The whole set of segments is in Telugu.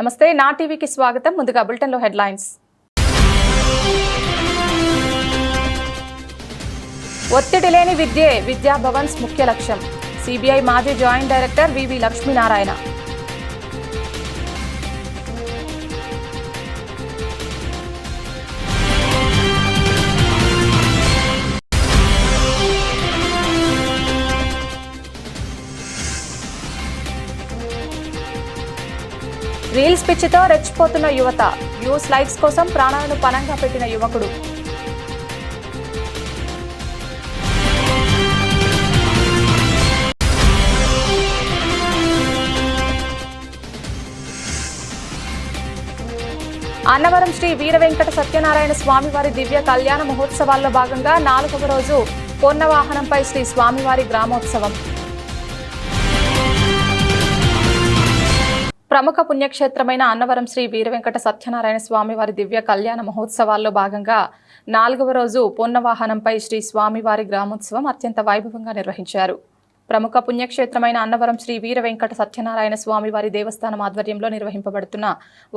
నమస్తే నా టీవీకి స్వాగతం. ముందుగా బులెటిన్లో హెడ్లైన్స్. ఒత్తిడి లేని విద్యే విద్యా భవన్స్ ముఖ్య లక్ష్యం. సిబిఐ మాజీ జాయింట్ డైరెక్టర్ వివి లక్ష్మీనారాయణ. రీల్స్ పిచ్చితో రెచ్చిపోతున్న యువత. వ్యూస్ లైక్స్ కోసం ప్రాణాలను పణంగా పెట్టిన యువకుడు. అన్నవరం శ్రీ వీర వెంకట సత్యనారాయణ స్వామివారి దివ్య కళ్యాణ మహోత్సవాల్లో భాగంగా 4వ రోజు పొన్నవాహనంపై శ్రీ స్వామివారి గ్రామోత్సవం. ప్రముఖ పుణ్యక్షేత్రమైన అన్నవరం శ్రీ వీర వెంకట సత్యనారాయణ స్వామివారి దివ్య కళ్యాణ మహోత్సవాల్లో భాగంగా 4వ రోజు పొన్నవాహనంపై శ్రీ స్వామివారి గ్రామోత్సవం అత్యంత వైభవంగా నిర్వహించారు. ప్రముఖ పుణ్యక్షేత్రమైన అన్నవరం శ్రీ వీర వెంకట సత్యనారాయణ స్వామివారి దేవస్థానం ఆధ్వర్యంలో నిర్వహింపబడుతున్న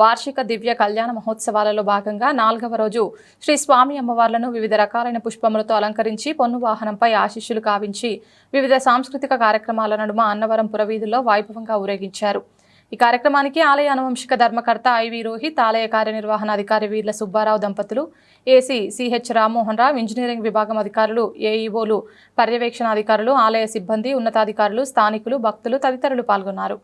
వార్షిక దివ్య కళ్యాణ మహోత్సవాలలో భాగంగా 4వ రోజు శ్రీ స్వామి అమ్మవార్లను వివిధ రకాలైన పుష్పములతో అలంకరించి పొన్ను వాహనంపై ఆశీస్సులు కావించి వివిధ సాంస్కృతిక కార్యక్రమాల నడుమ అన్నవరం పురవీధుల్లో వైభవంగా ఊరేగించారు. ఈ కార్యక్రమానికి ఆలయ అనువంశిక ధర్మకర్త ఐవి రోహిత్, ఆలయ కార్యనిర్వహణాధికారి వీర్ల సుబ్బారావు దంపతులు, AC CH Rammohan Rao, engineering విభాగం అధికారులు, ఏఈఓలు, పర్యవేక్షణాధికారులు, ఆలయ సిబ్బంది, ఉన్నతాధికారులు, స్థానికులు, భక్తులు తదితరులు పాల్గొన్నారు.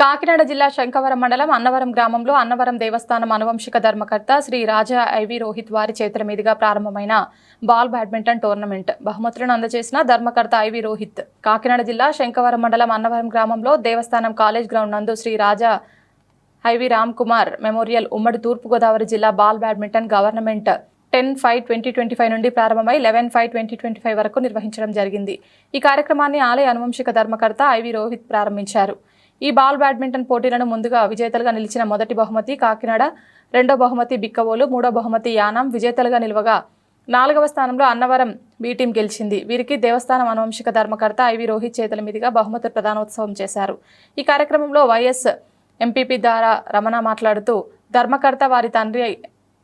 కాకినాడ జిల్లా శంఖవరం మండలం అన్నవరం గ్రామంలో అన్నవరం దేవస్థానం అనువంశిక ధర్మకర్త శ్రీ రాజా ఐవి రోహిత్ వారి చేతుల మీదుగా ప్రారంభమైన బాల్ బ్యాడ్మింటన్ టోర్నమెంట్ బహుమతులను అందజేసిన ధర్మకర్త ఐవి రోహిత్. కాకినాడ జిల్లా శంఖవరం మండలం అన్నవరం గ్రామంలో దేవస్థానం కాలేజ్ గ్రౌండ్ నందు శ్రీ రాజా ఐవి రామ్ కుమార్ మెమోరియల్ ఉమ్మడి తూర్పుగోదావరి జిల్లా బాల్ బ్యాడ్మింటన్ గవర్నమెంట్ 10/5/2025 నుండి ప్రారంభమై 11/5/2025 వరకు నిర్వహించడం జరిగింది. ఈ కార్యక్రమాన్ని ఆలయ అనువంశిక ధర్మకర్త ఐవి రోహిత్ ప్రారంభించారు. ఈ బాల్ బ్యాడ్మింటన్ పోటీలను ముందుగా విజేతలుగా నిలిచిన మొదటి బహుమతి కాకినాడ, రెండో బహుమతి బిక్కవోలు, మూడో బహుమతి యానాం విజేతలుగా నిలవగా 4వ స్థానంలో అన్నవరం బి టీం గెలిచింది. వీరికి దేవస్థానం అనువంశిక ధర్మకర్త ఐవి రోహిత్ చేతుల మీదుగా బహుమతుల ప్రదానోత్సవం చేశారు. ఈ కార్యక్రమంలో వైఎస్ ఎంపీపీ దారా రమణ మాట్లాడుతూ ధర్మకర్త వారి తండ్రి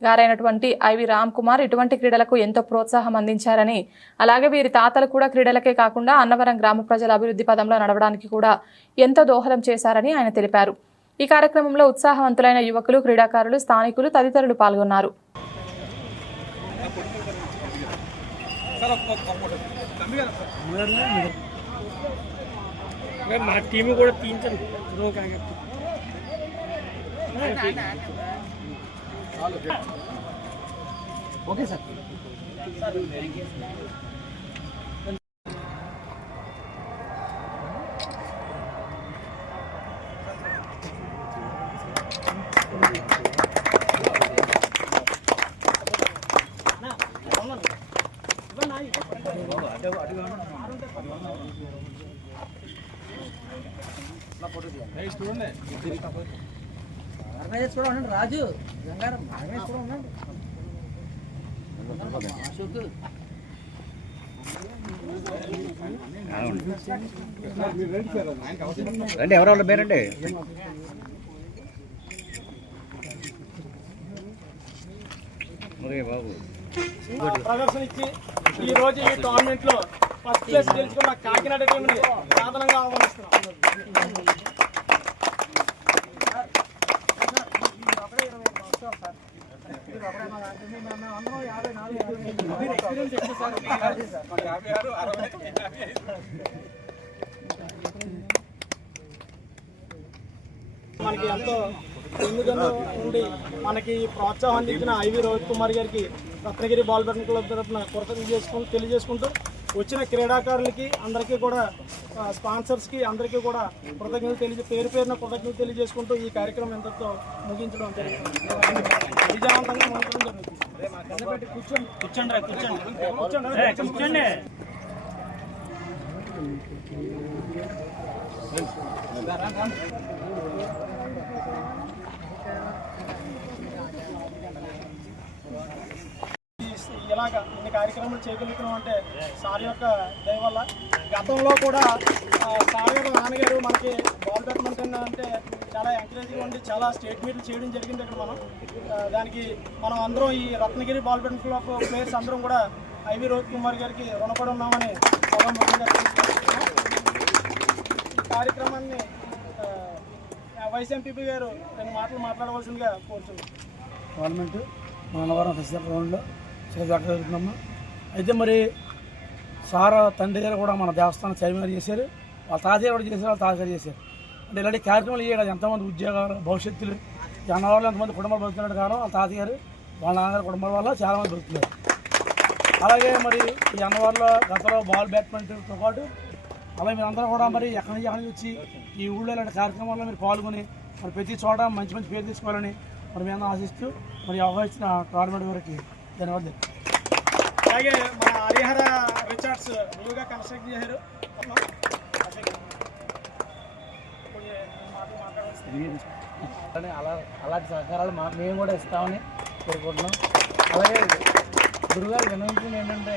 గారైనటువంటి ఐవి రామ్ కుమార్ ఇటువంటి క్రీడలకు ఎంతో ప్రోత్సాహం అందించారని, అలాగే వీరి తాతలు కూడా క్రీడలకే కాకుండా అన్నవరం గ్రామ ప్రజల అభివృద్ధి పదంలో నడవడానికి కూడా ఎంతో దోహదం చేశారని ఆయన తెలిపారు. ఈ కార్యక్రమంలో ఉత్సాహవంతులైన యువకులు, క్రీడాకారులు, స్థానికులు తదితరులు పాల్గొన్నారు. Okay sir. రాజు గంగారం రండి, ఎవరో పేరండి. బాబు ప్రదర్శన ఇచ్చి ఈ రోజు ఈ టోర్నమెంట్ లో ఫస్ట్ ప్లేస్ గెలుచుకున్న కాకినాడ టీంని సాధనంగా ఆహ్వానిస్తున్నాం. మనకి ఎంతో ముందుగా ఉండి మనకి ప్రోత్సాహం అందించిన ఐవి రోహిత్ కుమార్ గారికి రత్నగిరి బాల్ బ్యాడ్మింటన్ క్లబ్ తరఫున కృతజ్ఞతలు తెలియజేసుకుంటూ వచ్చిన క్రీడాకారులకి అందరికీ కూడా స్పాన్సర్స్కి అందరికీ కూడా కృతజ్ఞతలు పేరు పేరున కృతజ్ఞతలు తెలియజేసుకుంటూ ఈ కార్యక్రమం ఎంతతో ముగించడం జరిగింది. విజయవంతంగా ముగించడం జరుగుతుంది. కూర్చోండి కూర్చోండి. ఇలాగా ఇన్ని కార్యక్రమాలు చేయగలుగుతున్నాం అంటే సార్ యొక్క దయ వల్ల. గతంలో కూడా సార్ యొక్క నాన్నగారు మనకి బాల్ బ్యాడ్మింటన్ అంటే చాలా ఎంకరేజింగ్ ఉండి చాలా స్టేట్ మీట్లు చేయడం జరిగింది. ఇక్కడ దానికి మనం అందరం ఈ Ratnagiri ball badminton club players అందరం కూడా ఐవి రోహిత్ కుమార్ గారికి రుణపడి ఉన్నామని సభాముఖంగా తెలుసుకుంటున్నాం. ఈ కార్యక్రమాన్ని వైస్ ఎంపీపీ గారు 2 మాటలు మాట్లాడవలసిందిగా కోరుతున్నాం. గవర్నమెంట్ అన్నవరం ఫెస్టివల్ గ్రౌండ్లో జరుగుతుందమ్మా. అయితే మరి సార్ తండ్రి గారు కూడా మన దేవస్థానం చైర్మన్ చేశారు, వాళ్ళ తాతయ్య కూడా చేశారు, వాళ్ళ తాతగారు చేశారు. అంటే ఇలాంటి కార్యక్రమాలు ఇయ్యే కదా ఎంతోమంది ఉద్యోగాలు భవిష్యత్తులు అన్నవరంలో ఎంతమంది కుటుంబాలు బతుకుతున్నట్టు కారణం వాళ్ళ తాతయ్య గారు వాళ్ళ నాన్నగారు కుటుంబాల వల్ల చాలామంది బతుకుతున్నారు. అలాగే మరి ఈ అన్నవరంలో గతంలో బాల్ బ్యాడ్మింటన్తో పాటు అలాగే మీరు అందరూ కూడా మరి ఎక్కడి నుంచి వచ్చి ఈ ఊళ్ళో ఇలాంటి కార్యక్రమాల్లో మీరు పాల్గొని మరి ప్రతి చోట మంచి మంచి పేరు తీసుకోవాలని మరి మేము ఆశిస్తూ మరి ఆహ్వానించిన టోర్నమెంట్ వరకు ధన్యవాదాలు. అలాగే మన హరిహర రిచార్డ్స్ న్యూగా కన్స్ట్రక్ట్ చేశారు. అలాంటి సహకారాలు మేము కూడా ఇస్తామని కోరుకుంటున్నాం. అలాగే గురుగారు వినవించింది ఏంటంటే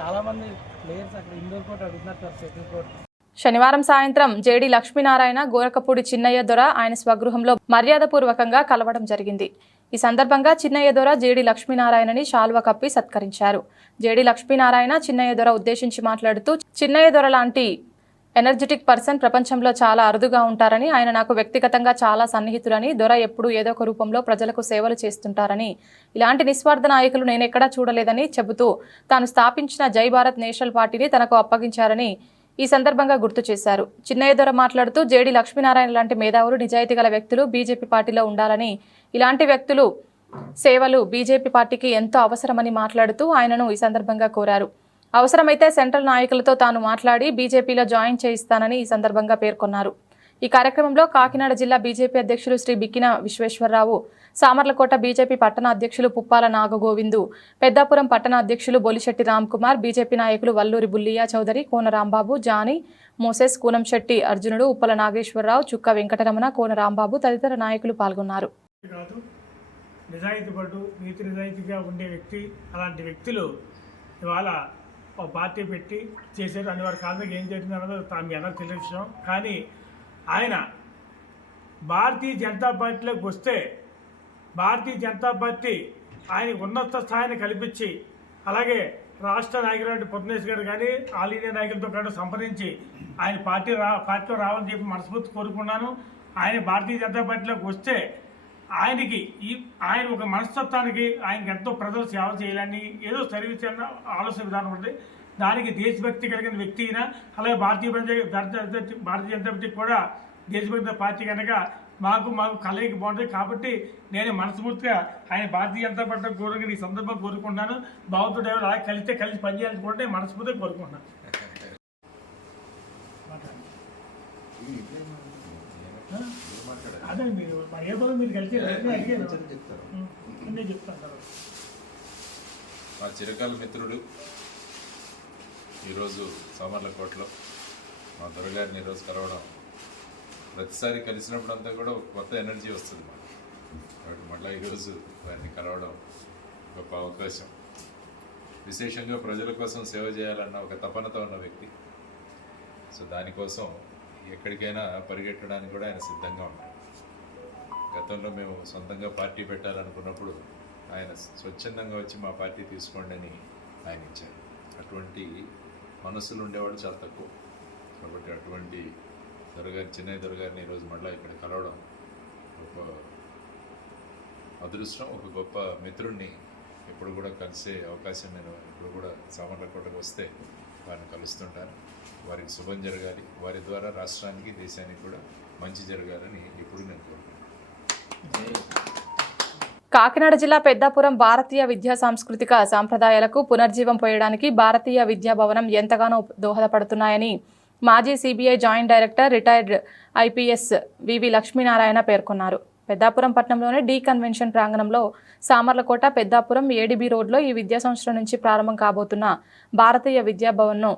చాలామంది ప్లేయర్స్ అక్కడ ఇండోర్ కోర్ట్ అడుగుతున్నారు, షటిల్ కోర్ట్. శనివారం సాయంత్రం జేడి లక్ష్మీనారాయణ గోరకపూడి చిన్నయ్య దొర ఆయన స్వగృహంలో మర్యాదపూర్వకంగా కలవడం జరిగింది. ఈ సందర్భంగా చిన్నయ్య దొర జేడి లక్ష్మీనారాయణని శాల్వా కప్పి సత్కరించారు. జేడి లక్ష్మీనారాయణ చిన్నయ్య దొర ఉద్దేశించి మాట్లాడుతూ చిన్నయ్య దొర లాంటి ఎనర్జెటిక్ పర్సన్ ప్రపంచంలో చాలా అరుదుగా ఉంటారని, ఆయన నాకు వ్యక్తిగతంగా చాలా సన్నిహితులని, దొర ఎప్పుడూ ఏదో ఒక రూపంలో ప్రజలకు సేవలు చేస్తుంటారని, ఇలాంటి నిస్వార్థ నాయకులు నేనెక్కడా చూడలేదని చెబుతూ తాను స్థాపించిన జై భారత్ నేషనల్ పార్టీని తనకు అప్పగించారని, ఈ సందర్భంగా గుర్తు చేశారు. చిన్నయ్యదొర మాట్లాడుతూ జేడి లక్ష్మీనారాయణ లాంటి మేధావులు, నిజాయితీ గల వ్యక్తులు బీజేపీ పార్టీలో ఉండాలని, ఇలాంటి వ్యక్తులు సేవలు బీజేపీ పార్టీకి ఎంతో అవసరమని మాట్లాడుతూ ఆయనను ఈ సందర్భంగా కోరారు. అవసరమైతే సెంట్రల్ నాయకులతో తాను మాట్లాడి బీజేపీలో జాయిన్ చేయిస్తానని ఈ సందర్భంగా పేర్కొన్నారు. ఈ కార్యక్రమంలో కాకినాడ జిల్లా బీజేపీ అధ్యక్షులు శ్రీ బిక్కిన విశ్వేశ్వరరావు, సామర్లకోట బీజేపీ పట్టణ అధ్యక్షులు పుప్పాల నాగగోవిందు, పెద్దాపురం పట్టణ అధ్యక్షులు బొలిశెట్టి రామ్కుమార్, బీజేపీ నాయకులు వల్లూరి బుల్లియా చౌదరి, కోన రాంబాబు, జానీ, మోసెస్, కూనంశెట్టి అర్జునుడు, ఉప్పల నాగేశ్వరరావు, చుక్క వెంకటరమణ, కోన రాంబాబు తదితర నాయకులు పాల్గొన్నారు. నిజాయితీపడు, నీతి నిజాయితీగా ఉండే వ్యక్తి, అలాంటి వ్యక్తులు ఇవాళ ఒక పార్టీ పెట్టి చేసేది అన్ని వారి కాలంలో ఏం జరిగింది అన్నది మీ అందరూ తెలిసిన విషయం. కానీ ఆయన భారతీయ జనతా పార్టీలోకి వస్తే భారతీయ జనతా పార్టీ ఆయన ఉన్నత స్థాయిని కల్పించి, అలాగే రాష్ట్ర నాయకులు పొద్దునేశ్ గారు కానీ ఆల్ ఇండియా నాయకులతో కూడా సంప్రదించి ఆయన పార్టీలో రావాలని చెప్పి మనస్ఫూర్తి కోరుకున్నాను. ఆయన భారతీయ జనతా పార్టీలోకి వస్తే ఆయన ఒక మనస్తత్వానికి ఆయనకి ఎంతో ప్రజలు సేవ చేయాలని ఏదో సర్వీస్ అన్న ఆలోచన విధానం ఉంది. దానికి దేశభక్తి కలిగిన వ్యక్తి అయినా, అలాగే భారతీయ జనతా పార్టీ కూడా దేశభక్తి పార్టీ కనుక మాకు కలయిక బాగుంటుంది. కాబట్టి నేను మనస్ఫూర్తిగా ఆయన భారతీయ జనతా పార్టీ కోరిక ఈ సందర్భం కోరుకుంటున్నాను. బాగుంటుండే అలాగే కలిసి పనిచేయాలని కూడా నేను మనస్ఫూర్తిగా కోరుకుంటున్నాను. అదే మీరు ఏ బలం మీరు కలిసి చెప్తాను. మా చిరకాల మిత్రుడు ఈరోజు సామర్లకోటలో మా దొరగారిని ఈరోజు కలవడం, ప్రతిసారి కలిసినప్పుడు అంతా కూడా ఒక కొత్త ఎనర్జీ వస్తుంది మాకు. మళ్ళీ ఈరోజు వారిని కలవడం గొప్ప అవకాశం. విశేషంగా ప్రజల కోసం సేవ చేయాలన్న ఒక తపనతో ఉన్న వ్యక్తి. సో దానికోసం ఎక్కడికైనా పరిగెట్టడానికి కూడా ఆయన సిద్ధంగా ఉన్నాడు. గతంలో మేము సొంతంగా పార్టీ పెట్టాలనుకున్నప్పుడు ఆయన స్వచ్ఛందంగా వచ్చి మా పార్టీ తీసుకోండి అని ఆయన ఇచ్చారు. అటువంటి మనసులు ఉండేవాడు చాలా తక్కువ. కాబట్టి అటువంటి చిన్నయ్య దొరగారిని ఈరోజు మళ్ళీ ఇక్కడ కలవడం గొప్ప అదృష్టం. ఒక గొప్ప మిత్రుడిని ఎప్పుడు కూడా కలిసే అవకాశం నేను ఇప్పుడు కూడా సామర్లకోటకు వస్తే వారిని కలుస్తుంటాను. వారికి శుభం జరగాలి, వారి ద్వారా రాష్ట్రానికి దేశానికి కూడా మంచి జరగాలని ఇప్పుడు నేను కోరుకుంటున్నాను. కాకినాడ జిల్లా పెద్దాపురం భారతీయ విద్యా సాంస్కృతిక సాంప్రదాయాలకు పునర్జీవం పోయడానికి భారతీయ విద్యా భవనం ఎంతగానో దోహదపడుతున్నాయని మాజీ CBI joint director, retired IPS V V Lakshminarayana పేర్కొన్నారు. పెద్దాపురం పట్టణంలోని డి కన్వెన్షన్ ప్రాంగణంలో సామర్లకోట, పెద్దాపురం, ఏడిబి రోడ్లో ఈ విద్యా సంవత్సరం నుంచి ప్రారంభం కాబోతున్న భారతీయ విద్యా భవన్ను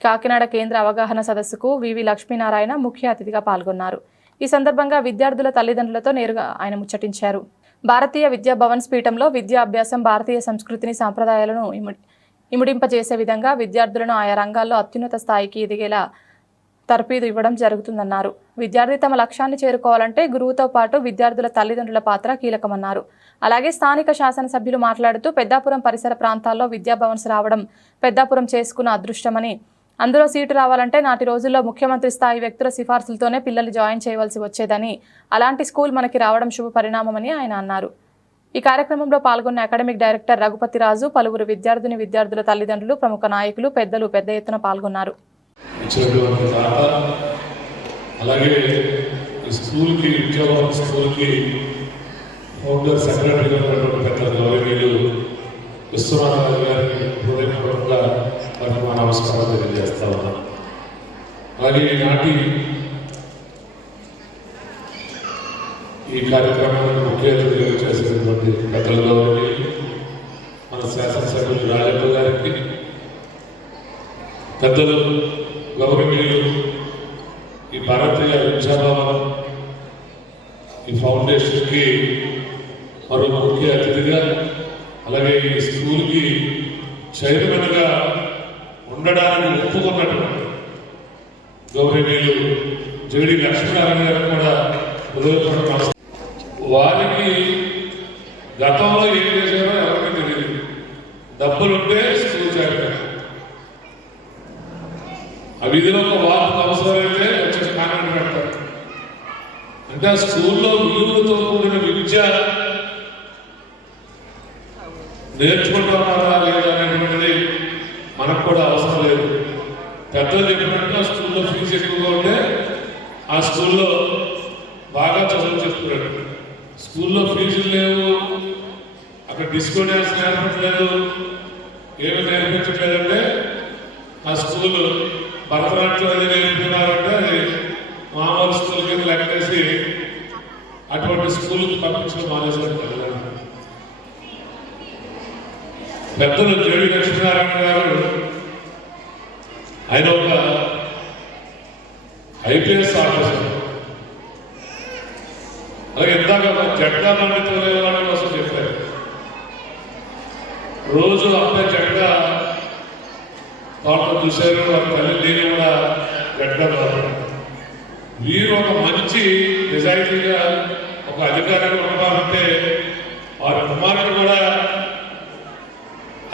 కాకినాడ కేంద్ర అవగాహన సదస్సుకు వివి లక్ష్మీనారాయణ ముఖ్య అతిథిగా పాల్గొన్నారు. ఈ సందర్భంగా విద్యార్థుల తల్లిదండ్రులతో నేరుగా ఆయన ముచ్చటించారు. భారతీయ విద్యా భవన్స్ పీఠంలో విద్యా అభ్యాసం భారతీయ సంస్కృతిని, సాంప్రదాయాలను ఇముడింపజేసే విధంగా విద్యార్థులను ఆయా రంగాల్లో అత్యున్నత స్థాయికి ఎదిగేలా తర్ఫీదు ఇవ్వడం జరుగుతుందన్నారు. విద్యార్థి తమ లక్ష్యాన్ని చేరుకోవాలంటే గురువుతో పాటు విద్యార్థుల తల్లిదండ్రుల పాత్ర కీలకమన్నారు. అలాగే స్థానిక శాసనసభ్యులు మాట్లాడుతూ పెద్దాపురం పరిసర ప్రాంతాల్లో విద్యాభవన్స్ రావడం పెద్దాపురం చేసుకున్న అదృష్టమని, అందులో సీటు రావాలంటే నాటి రోజుల్లో ముఖ్యమంత్రి స్థాయి వ్యక్తుల సిఫార్సులతోనే పిల్లలు జాయిన్ చేయవలసి వచ్చేదని, అలాంటి స్కూల్ మనకి రావడం శుభ పరిణామమని ఆయన అన్నారు. ఈ కార్యక్రమంలో పాల్గొన్న అకాడమిక్ డైరెక్టర్ రఘుపతిరాజు, పలువురు విద్యార్థుల తల్లిదండ్రులు, ప్రముఖ నాయకులు, పెద్దలు పెద్ద ఎత్తున పాల్గొన్నారు. అలాగే స్కూల్కి స్కూల్కి ఫౌండర్ సెక్రటరీగా ఉన్నటువంటి పెద్ద గౌరవనీయులు విశ్వనాథరాజు గారికి హృదయపూర్వకంగా వారికి మా నమస్కారం తెలియజేస్తా ఉన్నాం. అలాగే ఈనాటి ఈ కార్యక్రమానికి ముఖ్య అతిథిగా చేసినటువంటి పెద్దల గౌరవనీయులు మన శాసనసభ్యులు రాజప్ప గారికి, పెద్దలు గౌరవనీయులు ఈ భారతీయ విద్యాభవనం ఈ ఫౌండేషన్కి మరో ముఖ్య అతిథిగా, అలాగే ఈ స్కూల్కి చైర్మన్గా ఉండడానికి ఒప్పుకున్నటువంటి గౌరవనీయులు జేడి లక్ష్మీనారాయణ గారు కూడా హృదయపూర్వక వారికి గతంలో ఏం చేశారో ఎవరికి తెలియదు. డబ్బులుంటే స్కూల్ చైర్మన్, ఆ విధిలో ఒక వార్తకు అవసరమైతే వచ్చి కామెంట్ పెడతారు. అంటే ఆ స్కూల్లో విలువలతో కూడిన విద్య నేర్చుకుంటున్నారా లేదా అనేటువంటిది మనకు కూడా అవసరం లేదు. పెద్దలు చెప్పినట్టు స్కూల్లో ఫీజు ఎక్కువగా ఉంటే ఆ స్కూల్లో బాగా చదువు చెప్తున్నాడు. స్కూల్లో ఫీజులు లేవు, అక్కడ డిస్కో డ్యాన్స్ నేర్పట్లేదు, ఏమి నేర్పించట్లేదంటే ఆ స్కూల్ భరతనాట్యం అది నేర్పుతున్నారంటే అది మామూలు స్కూల్ కింద లెక్కేసి అటువంటి స్కూల్కి పంపించడం మానేశారు. పెద్దలు జేడి లక్ష్మీనారాయణ గారు ఆయన ఒక ఐపీఎస్ ఆఫీసర్. అలాగే ఇందాక జెండా పండిత వాళ్ళ కోసం చెప్పారు. రోజు అబ్బాయి జెండా తోటలు చూశారు, వారి తల్లి లేని కూడా జెండా తోట. వీరు ఒక మంచి నిజాయితీగా ఒక అధికారిగా ఉండాలంటే వారి కుమారుడు కూడా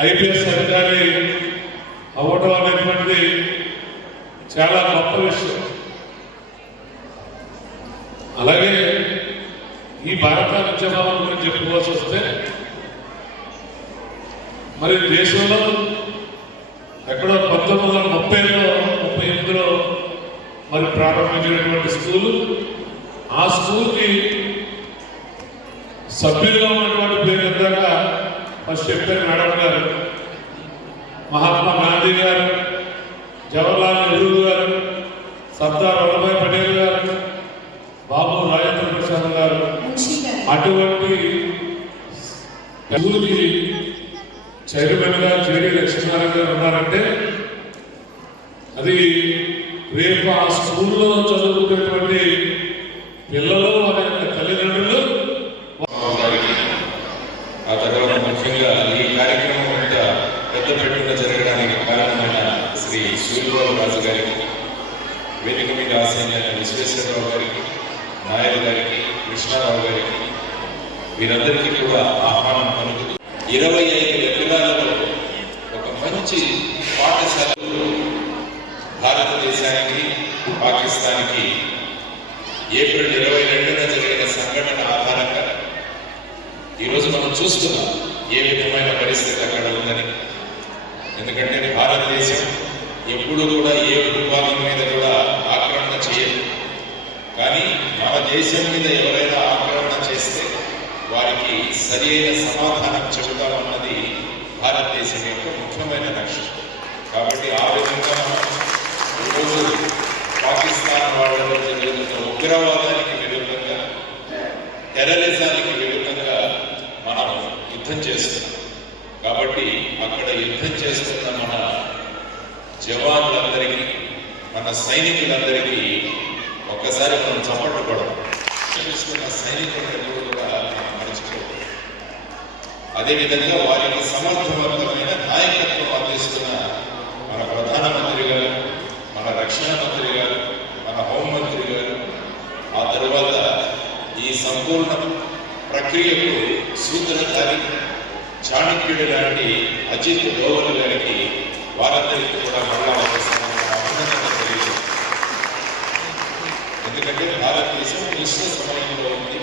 ఐపీఎస్ అధికారి అవ్వటం అనేటువంటిది చాలా గొప్ప విషయం. అలాగే ఈ భారత ఉద్యమం గురించి చెప్పుకోవాల్సి వస్తే మరి దేశంలో ఎక్కడో 1938లో మరి ప్రారంభించినటువంటి స్కూలు, ఆ స్కూల్కి సభ్యులుగా ఉన్నటువంటి పేరు ఇందాక ఫస్ట్ చెప్పారు మేడం గారు, మహాత్మా గాంధీ గారు, జవహర్లాల్ నెహ్రూ గారు, సర్దార్ వల్లభాయ్ పటేల్ గారు, బాబు రాజేంద్ర ప్రసాద్ గారు. అటువంటి స్కూల్కి చైర్మన్ గా జేడి లక్ష్మీనారాయణ గారు ఉన్నారంటే అది రేపు ఆ స్కూల్లో చదువుకునేటువంటి పిల్లలు వారి యొక్క తల్లిదండ్రులు. ఆ తర్వాత ముఖ్యంగా ఈ కార్యక్రమం అంతా పెద్ద పెట్టున జరగడానికి కారణమైన శ్రీ సూర్యబాబు రాజు గారికి, వేదిక మీద ఆశీనులైన విశ్వేశ్వరరావు గారికి, నాయర్ గారికి, కృష్ణారావు గారికి, వీరందరికీ కూడా ఆహ్వానం పలుకుతూ 25 ఎకరాలలో ఒక మంచి పాఠశాలలో భారతదేశానికి పాకిస్తాన్కి ఏప్రిల్ 22న జరిగిన సంఘటన ఆధారంగా ఈరోజు మనం చూస్తున్నాం ఏ విధమైన పరిస్థితి అక్కడ ఉందని. ఎందుకంటే భారతదేశం ఎప్పుడు కూడా ఏ భూభాగం మీద కూడా ఆక్రమణ చేయదు. కానీ మన దేశం మీద ఎవరైనా ఆక్రమణ చేస్తే వారికి సరి అయిన సమాధానం చెబుతామన్నది భారతదేశం యొక్క ముఖ్యమైన లక్ష్యం. కాబట్టి ఆ విధంగా ఈరోజు పాకిస్తాన్ వాళ్ళలో జరుగుతున్న ఉగ్రవాదానికి విరుద్ధంగా, టెర్రరిజానికి విరుద్ధంగా మనం యుద్ధం చేస్తున్నాం. కాబట్టి అక్కడ యుద్ధం చేస్తున్న మన జవాన్లందరికీ, మన సైనికులందరికీ ఒక్కసారి మనం చప్పట్లు కొడదాం. చేస్తున్న సైనికులందరూ కూడా మర్చిపోతాం. అదేవిధంగా వారికి సమర్థవంతమైన నాయకత్వం అందిస్తున్న మన ప్రధానమంత్రి గారు, మన రక్షణ మంత్రి గారు, మన హోంమంత్రి గారు, ఆ తరువాత ఈ సంపూర్ణ ప్రక్రియకు సూత్రధారి చాణక్యుడి లాంటి అజిత్ డోవల్ గారికి, వారందరికీ కూడా మళ్ళా అభినందన తెలియదు. ఎందుకంటే భారతదేశం క్లిష్ట సమయంలో ఉంది.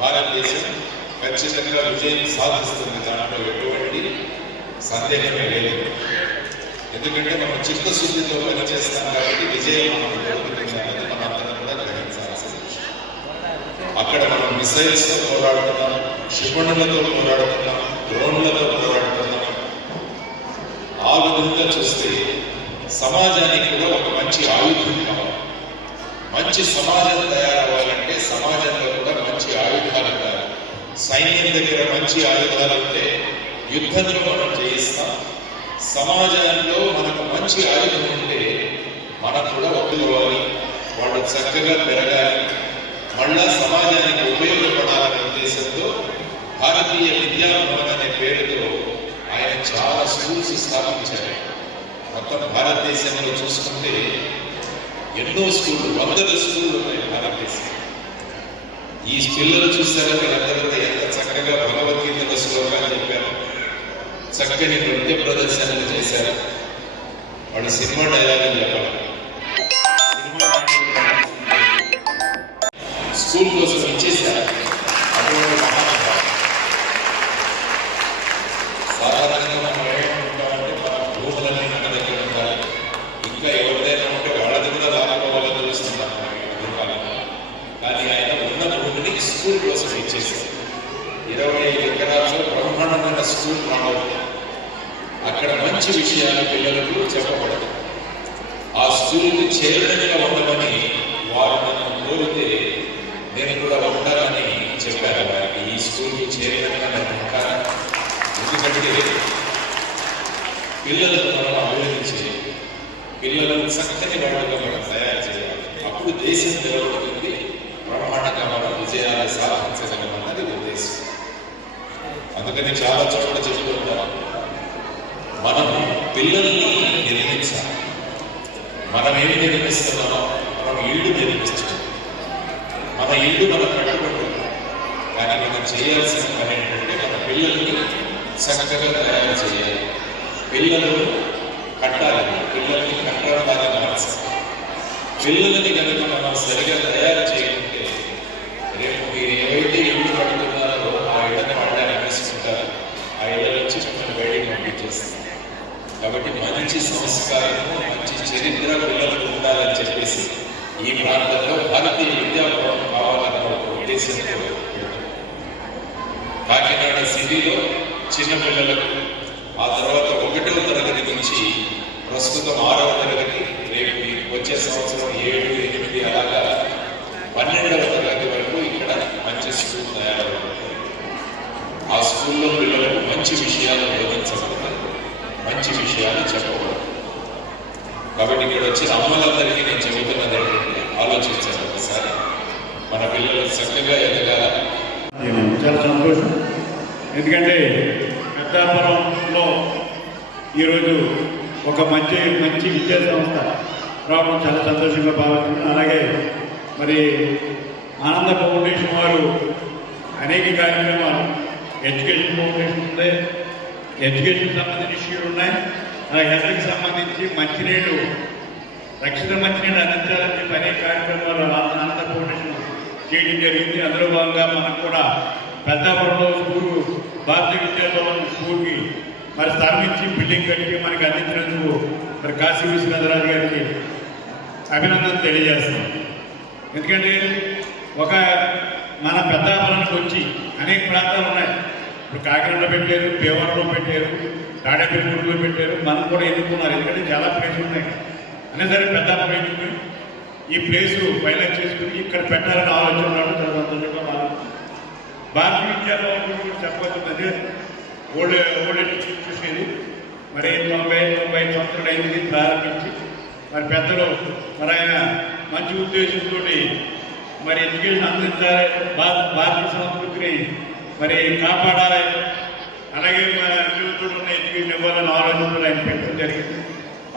భారతదేశం ఖచ్చితంగా విజయం సాధిస్తుంది, దాంట్లో ఎటువంటి సందేహమే లేదు. ఎందుకంటే మనం చిత్తశుద్ధితో పనిచేస్తాం కాబట్టి విజయం మనకు దొరుకుతుంది అన్నది మనందరం కూడా గ్రహించాల్సిన విషయం. అక్కడ మనం మిసైల్స్తో పోరాడుతున్నాం, క్షిపణులతో పోరాడుతున్నాం, డ్రోన్లతో పోరాడుతున్నాం. ఆ విధంగా చూస్తే సమాజానికి కూడా ఒక మంచి ఆయుధం కావాలి. మంచి సమాజం తయారవ్వాలంటే సమాజంలో కూడా మంచి ఆయుధాలు కావాలి. సైన్యం దగ్గర మంచి ఆయుధాలు ఉంటే యుద్ధంలో మనం జయిస్తాం. సమాజంలో మనకు మంచి ఆయుధం ఉంటే మనకు కూడా ఒప్పుకోవాలి, వాళ్ళు చక్కగా పెరగాలి, మళ్ళా సమాజానికి ఉపయోగపడాలనే ఉద్దేశంతో భారతీయ విద్యాభవన్ అనే పేరుతో ఆయన చాలా స్కూల్స్ స్థాపించారు. మొత్తం భారతదేశంలో చూసుకుంటే ఎన్నో స్కూళ్ళు, 100 స్కూళ్ళు ఉన్నాయి భారతదేశం. ఈ పిల్లలు చూసారా, వీళ్ళందరూ కూడా ఎంత చక్కగా భగవద్గీతలో శ్లోకాలు చెప్పారు, చక్కని నృత్య ప్రదర్శనలు చేశారు. వాళ్ళు సినిమా డైలాగులు చెప్పాలి. స్కూల్ కోసం ఇచ్చేశారు. అటువంటి మహానుభావులు. సాధారణంగా మనం ఏమనుకుంటామంటే మన భూములన్నీ మన దగ్గర ఉండాలి, అక్కడ మంచి విషయాలు పిల్లలకు చెప్పబడదు. ఆ స్కూల్కి చేరడంగా ఉండమని వారు నన్ను కోరితే నేను కూడా ఉంటానని చెప్పారు వారికి. ఈ స్కూల్కి చేరడంగా నేను ఉంటాను, ఎందుకంటే పిల్లలను మనం అభివృద్ధి పిల్లలను చక్కని వాళ్ళగా మనం తయారు చేయాలి. అప్పుడు దేశం నిలబడుతుంది, బ్రహ్మాండంగా మనం విజయాలు సాధించగలమన్నది ఉద్దేశం. అందుకని చాలా చోట్ల చెప్తుంటాం, మనం పిల్లల్ని నిర్మించాలి. మనం ఏమి నిర్మిస్తున్నామో, మనం ఇల్లు నిర్మిస్తున్నాం. మన ఇల్లు మనం కట్టుకుంటున్నాం, కానీ మనం చేయాల్సిన పని ఏంటంటే మన పిల్లల్ని చక్కగా తయారు చేయాలి. పిల్లలు కట్టాలి, పిల్లల్ని కట్టడం బాగా నడుస్తాం. పిల్లలని కనుక మనం సరిగా తయారు చేయకుంటే రేపు మీరు ఏవైతే ఇల్లు కడుతున్నారో ఆ ఇళ్ళని పడ్డానికి తీసుకుంటారో ఆ ఇళ్ళ నుంచి మిమ్మల్ని బయటికి పంపించేస్తాం. కాబట్టి మంచి సంస్కారము, మంచి చరిత్ర పిల్లలకు ఉండాలని చెప్పేసి ఈ ప్రాంతంలో భారతీయ విద్యాభవనం కావాలన్న ఒక ఉద్దేశంతో కాకినాడ సిటీలో చిన్నపిల్లలకు, ఆ తర్వాత 1వ తరగతి నుంచి ప్రస్తుతం 6వ తరగతి, రేపు వచ్చే సంవత్సరం 7, 8 అలాగా 12వ తరగతి వరకు ఇక్కడ మంచి స్కూల్ తయారవుతుంది. ఆ స్కూల్లో పిల్లలకు మంచి విషయాలు బోధించబడతాయి, మంచి విషయాలు చెప్పబడతాయి. కాబట్టి ఇక్కడ వచ్చిన అమ్మలందరికీ నేను చెబుతున్నది ఏంటంటే ఆలోచించాలి ఒకసారి, మన పిల్లలు చక్కగా ఎదగాల. చాలా సంతోషం, ఎందుకంటే పెద్దాపురంలో ఈరోజు ఒక మంచి విద్యా సంస్థ రావడం చాలా సంతోషంగా భావిస్తున్నాను. అలాగే మరి ఆనంద ఫౌండేషన్ వారు అనేక కార్యక్రమాలు, ఎడ్యుకేషన్ ఫౌండేషన్ ఉంది, ఎడ్యుకేషన్ సంబంధించిన ఇష్యూలు ఉన్నాయి, అలాగే హెల్త్కి సంబంధించి మంచినీళ్ళు, రక్షిత మంచినీళ్ళు అందించాలని చెప్పి అనేక కార్యక్రమాలు ఆనంద ఫౌండేషన్ చేయడం జరిగింది. అందులో భాగంగా మనకు కూడా పెద్దాపురంలో స్కూలు, భారతీయ విద్యాభవన్ స్కూల్కి మరి స్థాపించి బిల్డింగ్ కట్టి మనకి అందించినందుకు మరి కాశీ విశ్వనాథరాజు గారికి అభినందన తెలియజేస్తున్నాం. ఎందుకంటే మన పెద్దాపురానికి వచ్చి అనేక ప్రాంతాలు ఉన్నాయి. ఇప్పుడు కాకినాడలో పెట్టారు, భీమవరంలో పెట్టారు, తాడేపల్లిగూడలో పెట్టారు, మనం కూడా ఎన్నుకున్నారు. ఎందుకంటే చాలా ప్లేసులు ఉన్నాయి. అనే సరే పెద్దాపురం ఎన్నుకుని ఈ ప్లేసు ఫైనల్ చేసుకుని ఇక్కడ పెట్టాలని ఆలోచన రావడం చాలా సంతోషంగా భావిస్తున్నాం. భారతీయ విద్యాభవన్ గురించి చెప్పబోతున్నది ఓల్డ్ చూసేది మరి 90 సంవత్సరాలు అయింది ప్రారంభించి, మరి పెద్దలు మరి ఆయన మంచి ఉద్దేశంతో మరి ఎడ్యుకేషన్ అందించాలి, భారతీయ సంస్కృతిని మరి కాపాడాలి, అలాగే మన జీవితంలో ఉన్న ఎడ్యుకేషన్ ఇవ్వాలని ఆలోచనలు ఆయన పెట్టడం జరిగింది.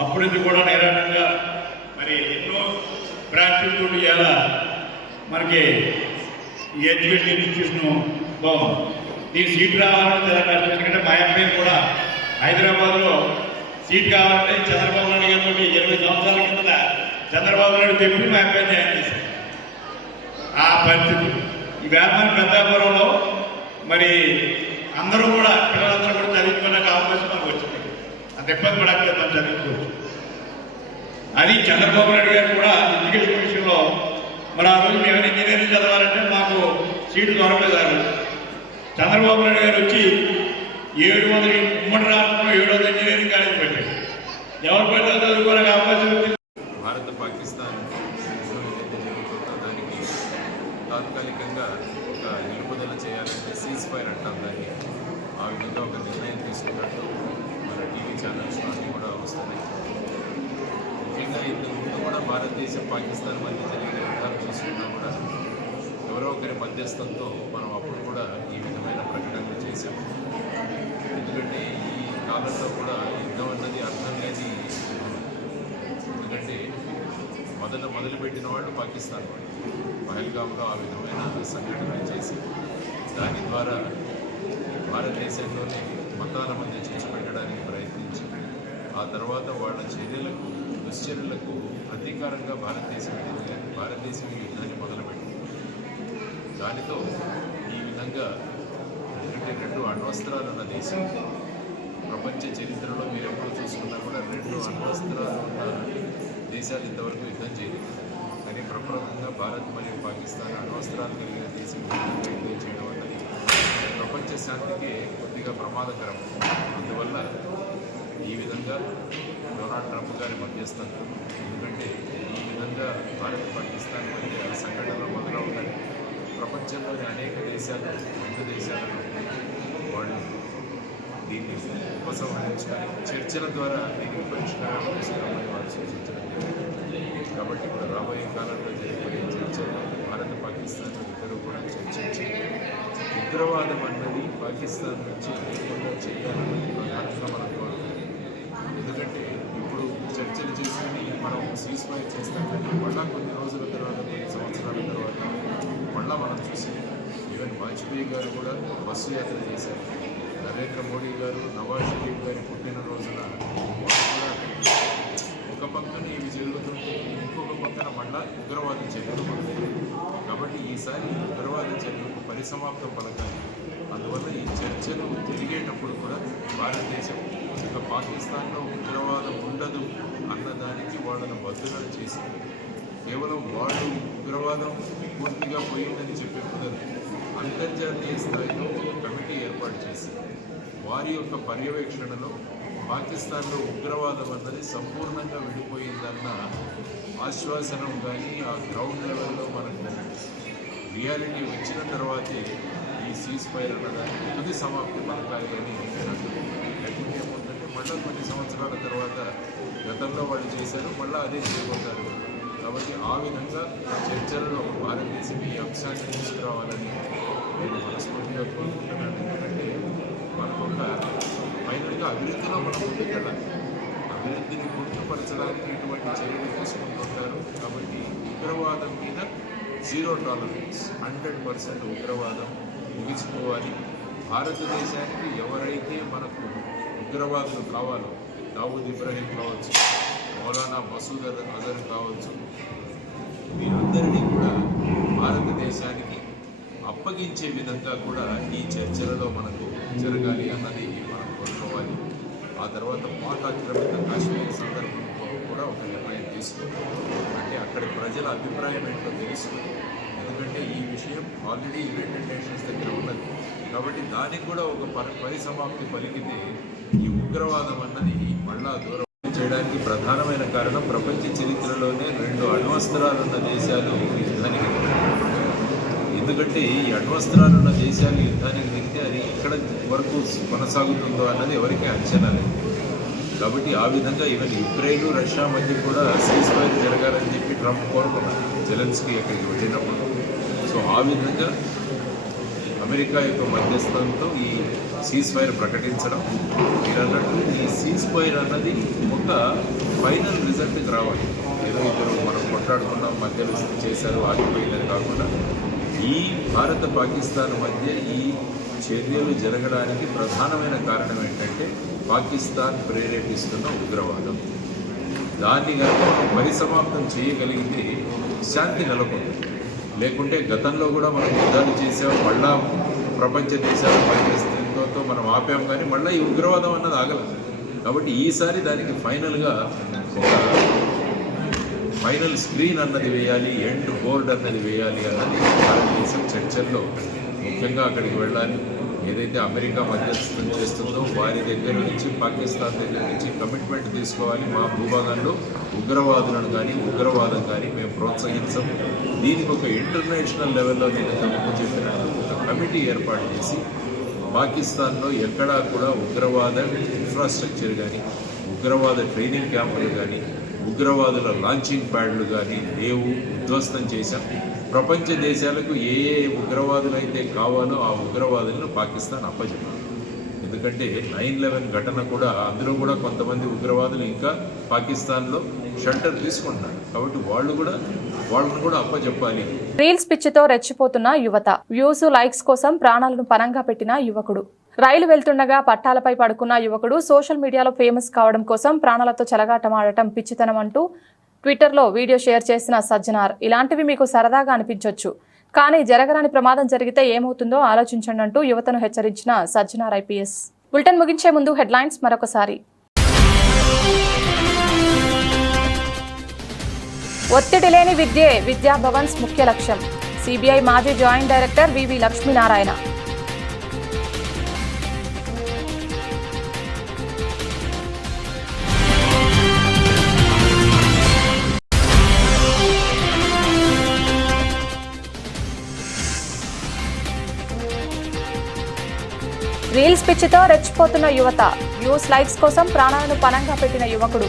అప్పుడు కూడా నిరాటంగా మరి ఎన్నో బ్రాంచ్లతో ఇలా మనకి ఈ ఎడ్యుకేషన్ ఇన్స్టిట్యూషన్ బాగుంది. దీని సీట్ రావాలంటే చాలా కష్టం. ఎందుకంటే మా అబ్బాయి కూడా హైదరాబాద్లో సీట్ కావాలంటే చంద్రబాబు నాయుడు గారితో 20 సంవత్సరాల కింద చంద్రబాబు నాయుడు తెప్పి మా అబ్బాయి జాయిన్ చేశారు. ఆ పరిస్థితి ఈవేళ మన పెద్దాపురంలో మరి అందరూ కూడా పిల్లలందరూ కూడా చదువుకున్నాక అవకాశం మనకు వచ్చింది. అంత ఇబ్బంది పడక్కలేదు, మనం చదువుకోవచ్చు. అది చంద్రబాబు నాయుడు గారు కూడా ఎడ్యుకేషన్ విషయంలో మరి ఆ రోజు మేము ఇంజనీరింగ్ చదవాలంటే మాకు సీటు దొరకలేదు. చంద్రబాబు నాయుడు గారు వచ్చి 700 ఉమ్మడి రాష్ట్రంలో 700 ఇంజనీరింగ్ కాలేజ్ పెట్టారు. ఎవరు పెట్టారు చదువుకోవడానికి అవకాశం వచ్చింది. భారత పాకిస్తాన్ ఏదైతే జరుగుతుందో దానికి తాత్కాలికంగా ఒక నిలుపుదల చేయాలంటే సీజ్ ఫైర్ అంటాం దాన్ని. ఆ విధంగా ఒక నిర్ణయం తీసుకున్నట్టు మన టీవీ ఛానల్స్ అన్నీ కూడా వస్తున్నాయి. ముఖ్యంగా ఇంతకుముందు కూడా భారతదేశం పాకిస్తాన్ మధ్య జరిగిన యుద్ధాలు చూసుకున్నా కూడా ఎవరో ఒకరి మధ్యస్థంతో మనం అప్పుడు కూడా ఈ విధమైన ప్రకటనలు చేశాం. ఎందుకంటే ఈ కాలంలో కూడా యుద్ధం అన్నది అర్థం లేని, ఎందుకంటే మొదలుపెట్టిన వాళ్ళు పాకిస్తాన్ వాళ్ళు పహల్గామ్లో ఆ విధమైన సంఘటనలు చేసి దాని ద్వారా భారతదేశంలోనే మతాల మధ్య చిచ్చు పెట్టడానికి ప్రయత్నించి ఆ తర్వాత వాళ్ళ దుశ్చర్యలకు ప్రతీకారంగా భారతదేశం ఈ యుద్ధాన్ని మొదలుపెట్టింది. దానితో ఈ విధంగా ఎందుకంటే 2 అణ్వస్త్రాలు ఉన్న దేశం ప్రపంచ చరిత్రలో మీరు ఎప్పుడు చూసుకున్నా కూడా 2 అణ్వస్త్రాలు ఉన్న దేశాలు ఇంతవరకు యుద్ధం చేయలేదు. కానీ ప్రప్రథమంగా భారత్ మరియు పాకిస్తాన్ అణ్వస్త్రాలు కలిగిన దేశం యుద్ధం చేయడం అన్నది ప్రపంచ శాంతికి కొద్దిగా ప్రమాదకరం. అందువల్ల ఈ విధంగా డొనాల్డ్ ట్రంప్ గారి మధ్యస్థంతో, ఎందుకంటే ఈ విధంగా భారత్ పాకిస్తాన్ మధ్య సంఘటనలు మొదలవుతాయి. ప్రపంచంలోని అనేక దేశాలు, రెండు దేశాలను వాళ్ళు దీన్ని ఉపసంహరించుకొని చర్చల ద్వారా దీనికి పరిష్కారం తీసుకురామని వారు సూచించడం జరిగింది. కాబట్టి ఇప్పుడు రాబోయే కాలంలో జరిగే చర్చల్లో భారత పాకిస్తాన్ ఇద్దరు కూడా చర్చించి ఉగ్రవాదం అన్నది పాకిస్తాన్ నుంచి లేకుండా చేయాలని ప్రధానంగా మనం కోరుకుంటున్నాం. ఎందుకంటే ఇప్పుడు చర్చలు చేసుకుని మనం సీజ్ ఫైర్ చేస్తాం, కానీ మళ్ళా కొన్ని రోజుల తర్వాత, కొన్ని సంవత్సరాల తర్వాత మళ్ళా మనం చూసాం. ఈవెన్ వాజ్పేయి గారు కూడా బస్సు యాత్ర చేశారు. నరేంద్ర మోడీ గారు నవాజ్ షరీఫ్ గారి పుట్టినరోజున ఒక పక్కన ఇవి జరుగుతుంటే ఇంకొక పక్కన మళ్ళా ఉగ్రవాద చర్యలు మొదలయ్యాయి. కాబట్టి ఈసారి ఉగ్రవాద చర్యలకు పరిసమాప్తం పలకాలి. అందువల్ల ఈ చర్చలు జరిగేటప్పుడు కూడా భారతదేశం ఇక పాకిస్తాన్లో ఉగ్రవాదం ఉండదు అన్నదానికి వాళ్ళను బద్దులను చేసి, కేవలం వాళ్ళు ఉగ్రవాదం పూర్తిగా పోయిందని చెప్పే కుదరదు. అంతర్జాతీయ స్థాయిలో ఒక కమిటీ ఏర్పాటు చేసి వారి యొక్క పర్యవేక్షణలో పాకిస్తాన్లో ఉగ్రవాదం అన్నది సంపూర్ణంగా విడిపోయిందన్న ఆశ్వాసనం కానీ ఆ గ్రౌండ్ లెవెల్లో మనకు రియాలిటీ వచ్చిన తర్వాతే ఈ సీజ్ ఫైర్ అన్నదానికి తుది సమాప్తి పలకాలి అని లేకుంటే ఏమవుతుందంటే మళ్ళీ కొన్ని సంవత్సరాల తర్వాత గతంలో వాళ్ళు చేశారు, మళ్ళీ అదే చేయబోతారు. కాబట్టి ఆ విధంగా చర్చలలో భారతదేశం ఈ అంశాన్ని తీసుకురావాలని నేను మనస్ఫూర్తిగా కోరుకుంటున్నాను. ఎందుకంటే మనకొక ఫైనల్గా అభివృద్ధిలో మనం ముందుకెళ్ళాలి. అభివృద్ధిని పూర్తిపరచడానికి ఇటువంటి చర్యలు తీసుకుంటుంటారు. కాబట్టి ఉగ్రవాదం మీద 0 టాలరెన్స్, 100% ఉగ్రవాదం ముగిసిపోవాలి. భారతదేశానికి ఎవరైతే మనకు ఉగ్రవాదులు కావాలో, దావూద్ ఇబ్రాహీం కావచ్చు, మౌలానా మసూద్ అజర్ కావచ్చు, వీరందరినీ కూడా భారతదేశానికి అప్పగించే విధంగా కూడా ఈ చర్చలలో మనకు జరగాలి అన్నది మనం కోరుకోవాలి. ఆ తర్వాత పాక్ ఆక్రమిత కాశ్మీర్ సందర్భంలో కూడా ఒక నిర్ణయం తీసుకుంటాం. అంటే అక్కడి ప్రజల అభిప్రాయం ఏంటో తెలుసుకుని, ఎందుకంటే ఈ విషయం ఆల్రెడీ యునైటెడ్ నేషన్స్ దగ్గర ఉన్నది. కాబట్టి దానికి కూడా ఒక పరిసమాప్తి పలికితే ఈ ఉగ్రవాదం అన్నది మళ్ళా దూరం చేయడానికి ప్రధానమైన కారణం ప్రపంచ చరిత్రలోనే 2 అణ్వస్త్రాలున్న దేశాలు యుద్ధానికి దిగాయి. ఎందుకంటే ఈ అణ్వస్త్రాలున్న దేశాలు యుద్ధానికి దిగితే అది ఇక్కడ వరకు కొనసాగుతుందో అన్నది ఎవరికీ అంచనా లేదు. కాబట్టి ఆ విధంగా ఈవెన్ యుక్రెయిన్, రష్యా మధ్య కూడా సీజ్ ఫైర్ జరగాలని చెప్పి ట్రంప్ కోరుకున్నారు జెలెన్స్కీ అక్కడికి వెళ్ళినప్పుడు. సో ఆ విధంగా అమెరికా యొక్క మధ్యస్థంతో ఈ సీజ్ ఫైర్ ప్రకటించడం, మీరు అన్నట్టు ఈ సీజ్ ఫైర్ అన్నది ఒక ఫైనల్ రిజల్ట్కి రావాలి. ఏదో ఇద్దరు మనం కొట్లాడుకున్నాం, మధ్యలో చేశారు, ఆగిపోయిందని కాకుండా ఈ భారత పాకిస్తాన్ మధ్య ఈ చర్యలు జరగడానికి ప్రధానమైన కారణం ఏంటంటే పాకిస్తాన్ ప్రేరేపిస్తున్న ఉగ్రవాదం. దాన్ని కనుక మనం పరిసమాప్తం చేయగలిగితే శాంతి నెలకొంది. లేకుంటే గతంలో కూడా మనం యుద్ధాలు చేసాం, మళ్ళా ప్రపంచ దేశాల మధ్యస్థంతో మనం ఆపాం, కానీ మళ్ళీ ఈ ఉగ్రవాదం అన్నది ఆగలేదు. కాబట్టి ఈసారి దానికి ఫైనల్గా ఒక ఫైనల్ స్క్రీన్ అన్నది వేయాలి, ఎండ్ బోర్డ్ అన్నది వేయాలి అన్నది భారతదేశం చర్చల్లో ముఖ్యంగా అక్కడికి వెళ్ళాలి. ఏదైతే అమెరికా మధ్యస్థం చేస్తుందో వారి దగ్గర నుంచి, పాకిస్తాన్ దగ్గర నుంచి కమిట్మెంట్ తీసుకోవాలి. మా భూభాగంలో ఉగ్రవాదులను కానీ ఉగ్రవాదం కానీ మేము ప్రోత్సహించం. దీనికి ఒక ఇంటర్నేషనల్ లెవెల్లో నేను తమకు చెప్పిన ఒక కమిటీ ఏర్పాటు చేసి పాకిస్తాన్లో ఎక్కడా కూడా ఉగ్రవాద ఇన్ఫ్రాస్ట్రక్చర్ కానీ, ఉగ్రవాద ట్రైనింగ్ క్యాంపులు కానీ, ఉగ్రవాదుల లాంచింగ్ ప్యాడ్లు కానీ లేవు, ఉద్ధ్వస్తం చేశాం. ప్రపంచ దేశాలకు ఏ ఉగ్రవాదులు అయితే కావాలో ఆ ఉగ్రవాదులను పాకిస్తాన్ అప్పచెప్పాలి. ఎందుకంటే 9/11 ఘటన కూడా, అందులో కూడా కొంతమంది ఉగ్రవాదులు ఇంకా పాకిస్తాన్లో షెల్టర్ తీసుకుంటున్నారు. కాబట్టి వాళ్ళను కూడా అప్పచెప్పాలి. రీల్స్ పిచ్చితో రెచ్చిపోతున్న యువత, వ్యూస్ లైక్స్ కోసం ప్రాణాలను పణంగా పెట్టిన యువకుడు. రైలు వెళ్తుండగా పట్టాలపై పడుకున్న యువకుడు సోషల్ మీడియాలో ఫేమస్ కావడం కోసం ప్రాణాలతో చెలగాటమాడటం పిచ్చితనం అంటూ ట్విట్టర్లో వీడియో షేర్ చేసిన సజ్జనార్. ఇలాంటివి మీకు సరదాగా అనిపించవచ్చు, కానీ జరగరాని ప్రమాదం జరిగితే ఏమవుతుందో ఆలోచించండి అంటూ యువతను హెచ్చరించిన సజ్జనార్ ఐపీఎస్. బులెటిన్ ముగించే ముందు హెడ్లైన్స్ మరొకసారి. ఒత్తిడి లేని విద్యే విద్యాభవన్స్ ముఖ్య లక్ష్యం. సిబిఐ మాజీ జాయింట్ డైరెక్టర్ వివి లక్ష్మీనారాయణ. డ్రగ్స్ పిచ్చితో రెచ్చిపోతున్న యువత, వ్యూస్ లైక్స్ కోసం ప్రాణాలను పణంగా పెట్టిన యువకుడు.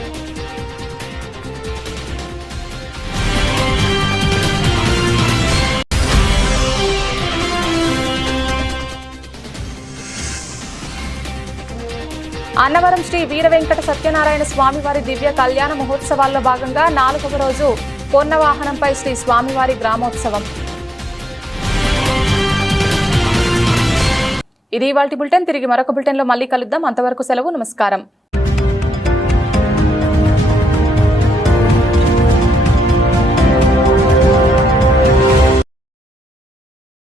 అన్నవరం శ్రీ వీర వెంకట సత్యనారాయణ స్వామివారి దివ్య కళ్యాణ మహోత్సవాల్లో భాగంగా 4వ రోజు పూర్ణవాహనంపై శ్రీ స్వామివారి గ్రామోత్సవం. ఇది ఇవాల్టి బులెటిన్. తిరిగి మరొక బులెటిన్లో మళ్ళీ కలుద్దాం. అంతవరకు సెలవు. నమస్కారం.